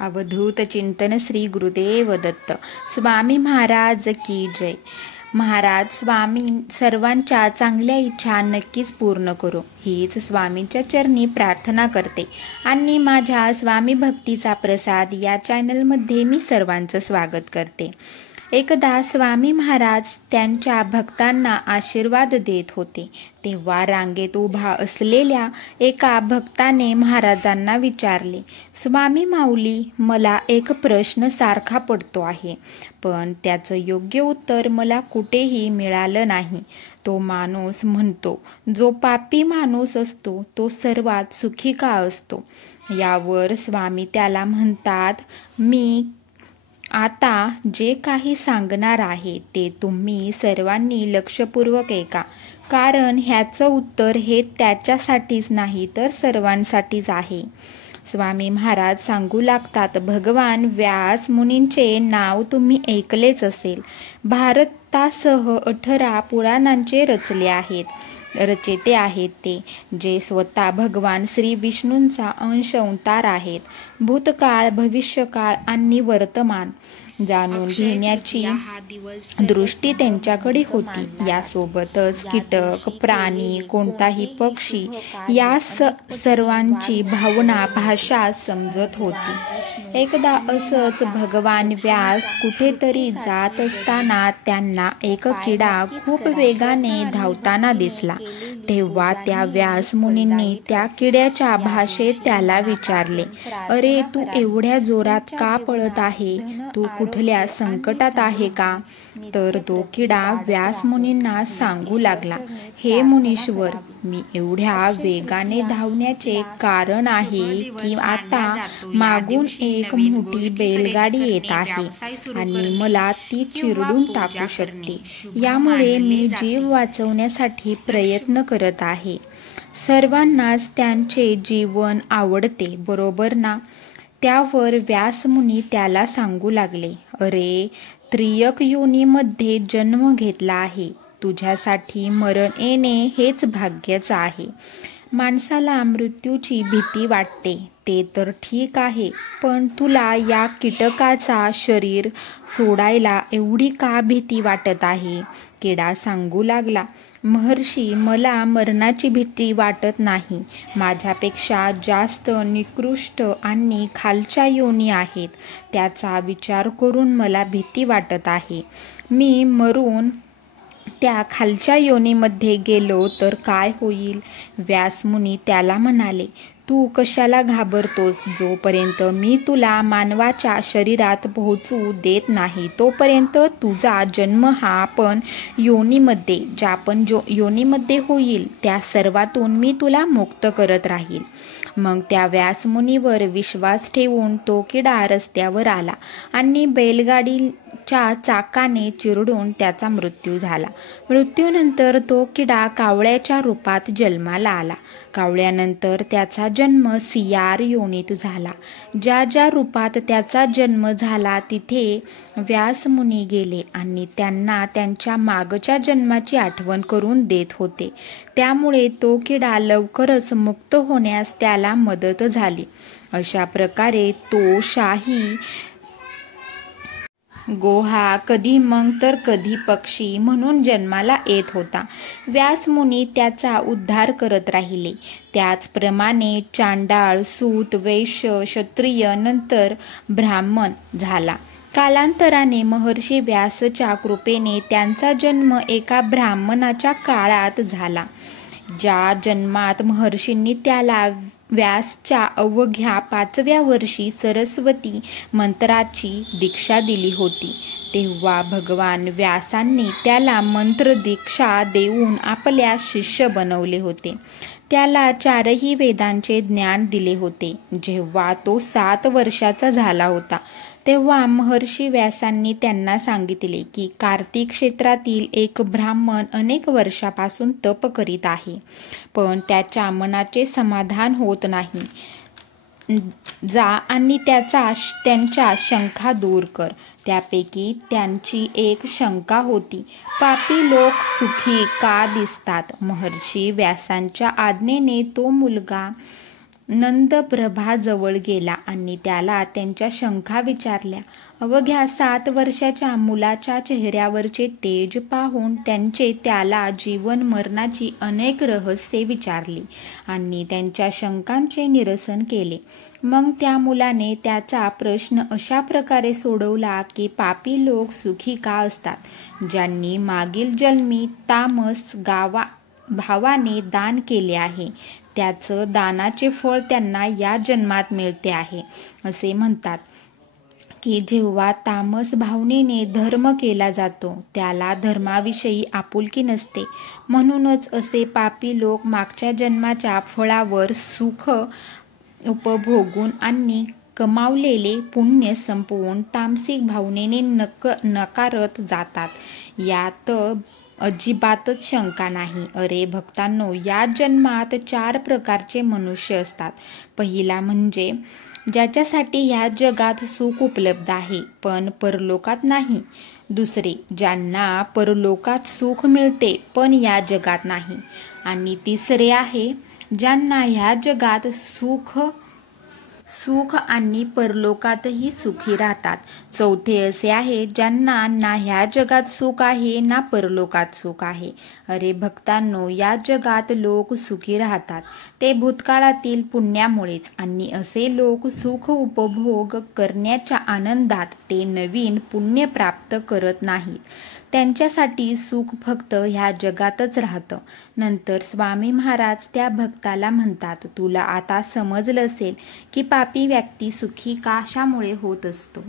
अवधूत चिंतन श्री गुरुदेव दत्त स्वामी महाराज की जय। महाराज स्वामी सर्वांच्या चांगल्या इच्छा नक्कीच पूर्ण करो हीच स्वामींच्या चरणी प्रार्थना करते आणि माझ्या स्वामी भक्तीचा प्रसाद या चॅनलमध्ये मी सर्वांचं स्वागत करते। एकदा स्वामी महाराज त्यांच्या भक्तांना आशीर्वाद देत होते तेव्हा रांगेत उभा असलेल्या एका भक्ताने महाराजांना विचारले, स्वामी माऊली, मला एक प्रश्न सारखा पडतो आहे, पण त्याचं योग्य उत्तर मला कुठेही मिळालं नाही। तो माणूस म्हणतो, जो पापी माणूस असतो तो सर्वात सुखी का असतो? यावर स्वामी त्याला म्हणतात, मी आता जे काही सांगणार आहे ते तुम्ही सर्वांनी लक्षपूर्वक ऐका, कारण ह्याचं उत्तर हे त्याच्यासाठीच नाही तर सर्वांसाठीच आहे। स्वामी महाराज सांगू लागतात, भगवान व्यास मुनींचे नाव तुम्ही ऐकलेच असेल। भारतासह 18 पुराणांचे रचेते आहेत ते, जे स्वतः भगवान श्री विष्णूंचा अंश अवतार आहेत। भूतकाळ, भविष्यकाळ आणि वर्तमान जाणून घेण्याची दृष्टी त्यांच्याकडे होती। यासोबतच कीटक, प्राणी, कोणताही पक्षी या सर्वांची भावना, भाषा समजत होती। एकदा असंच भगवान व्यास कुठेतरी जात असताना त्यांना एक किडा खूप वेगाने धावताना दिसला। तेव्हा त्या व्यास मुनींनी त्या किड्याच्या भाषेत त्याला विचारले, अरे तू एवढ्या जोरात का पळत आहे? तू कुठल्या संकटात आहे का? तर तो किडा व्यास मुनींना सांगू लागला, हे मुनीश्वर, मी एवढ्या वेगाने धावण्याचे कारण आहे की आता मागून एक मोठी बैलगाडी येत आहे आणि मला ती चिरडून टाकू शकते। यामुळे मी जीव वाचवण्यासाठी प्रयत्न करत आहे। सर्वांनाच त्यांचे जीवन आवडते, बरोबर ना? त्यावर व्यासमुनी त्याला सांगू लागले, अरे त्रियक योनीमध्ये जन्म घेतला आहे, तुझ्यासाठी मरण येणे हेच भाग्याचं आहे। माणसाला मृत्यूची भीती वाटते ते तर ठीक आहे, पण तुला या कीटकाचा शरीर सोडायला एवढी का भीती वाटत आहे? किडा सांगू लागला, महर्षी, मला मरणाची भीती वाटत नाही, माझ्यापेक्षा जास्त निकृष्ट आणि खालच्या योनी आहेत, त्याचा विचार करून मला भीती वाटत आहे। मी मरून त्या खालच्या योनीमध्ये गेलो तर काय होईल? व्यासमुनी त्याला म्हणाले, तू कशाला घाबरतोस? जोपर्यंत मी तुला मानवाच्या शरीरात पोहोचू देत नाही तोपर्यंत तुझा जन्म हा पण योनीमध्ये, ज्या पण योनीमध्ये होईल त्या सर्वातून मी तुला मुक्त करत राहील। मग त्या व्यासमुनीवर विश्वास ठेवून तो किडा रस्त्यावर आला आणि बैलगाडीच्या चाकाने चिरडून त्याचा मृत्यू झाला। मृत्यूनंतर तो किडा कावळ्याच्या रूपात जन्माला आला। कावळ्यानंतर त्याचा जन्म सियार योनीत झाला। ज्या रूपात त्याचा जन्म झाला तिथे व्यासमुनी गेले आणि त्यांना त्यांच्या मागच्या जन्माची आठवण करून देत होते। त्यामुळे तो किडा लवकरच मुक्त होण्यास त्याला मदत झाली। अशा प्रकारे तो शाही गोहा, कधी मग तर कधी पक्षी म्हणून जन्माला येत होता। व्यासमुनी त्याचा उद्धार करत राहिले। त्याचप्रमाणे चांडाळ, सूत, वैश्य, क्षत्रिय, नंतर ब्राह्मण झाला। कालांतराने महर्षी व्यासच्या कृपेने त्यांचा जन्म एका ब्राह्मणाच्या काळात झाला। ज्या जन्मात महर्षींनी त्याला व्यासच्या अवघ्या 5व्या वर्षी सरस्वती मंत्राची दीक्षा दिली होती, तेव्हा भगवान व्यासांनी त्याला मंत्र दीक्षा देऊन आपल्या शिष्य बनवले होते। त्याला 4ही वेदांचे ज्ञान दिले होते। जेव्हा तो 7 वर्षाचा झाला होता तेव्हा महर्षी व्यासांनी त्यांना सांगितले की कार्तिक क्षेत्रातील एक ब्राह्मण अनेक वर्षापासून तप करीत आहे, पण त्याच्या मनाचे समाधान होत नाही। जा आणि त्यांच्या शंका दूर कर। त्यापैकी त्यांची एक शंका होती, पापी लोक सुखी का दिसतात? महर्षी व्यासांच्या आज्ञेने तो मुलगा नंदप्रभाजवळ गेला आणि त्याला त्यांच्या शंका विचारल्या. अवघ्या 7 वर्षाच्या मुलाच्या चेहऱ्यावरचे तेज पाहून त्यांचे त्याला जीवन मरणाची अनेक रहस्ये विचारली आणि त्यांच्या शंकांचे निरसन केले. मग त्या मुलाने त्याचा प्रश्न अशा प्रकारे सोडवला की पापी लोक सुखी का असतात? ज्यांनी मागील जन्मी तामस भावाने दान केले आहे त्याचं दानाचे फळ त्यांना या जन्मात मिळते आहे. असे म्हणतात की जेव्हा तामस भावनेने धर्म केला जातो त्याला धर्माविषयी आपुलकी नसते. म्हणूनच असे पापी लोक मागच्या जन्माच्या फळावर सुख उपभोगून आणि कमावलेले पुण्य संपवून तामसिक भावनेने नकारत जातात. यात अजिबातच शंका नाही. अरे भक्तांनो, या जन्मात 4 प्रकारचे मनुष्य असतात. पहिला म्हणजे ज्याच्यासाठी ह्या जगात सुख उपलब्ध आहे पण परलोकात नाही. दुसरे, ज्यांना परलोकात सुख मिळते पण या जगात नाही. आणि तिसरे आहे ज्यांना ह्या जगात सुख आणि परलोकातही सुखी राहतात. चौथे असे आहे ज्यांना ना ह्या जगात सुख आहे ना परलोकात सुख आहे. अरे भक्तांनो, या जगात लोक सुखी राहतात ते भूतकाळातील पुण्यामुळेच. आणि असे लोक सुख उपभोग करण्याच्या आनंदात ते नवीन पुण्य प्राप्त करत नाहीत. त्यांच्यासाठी सुख फक्त ह्या जगातच राहतं. नंतर स्वामी महाराज त्या भक्ताला म्हणतात, तुला आता समजलं असेल की पापी व्यक्ती सुखी कशामुळे होत असतो.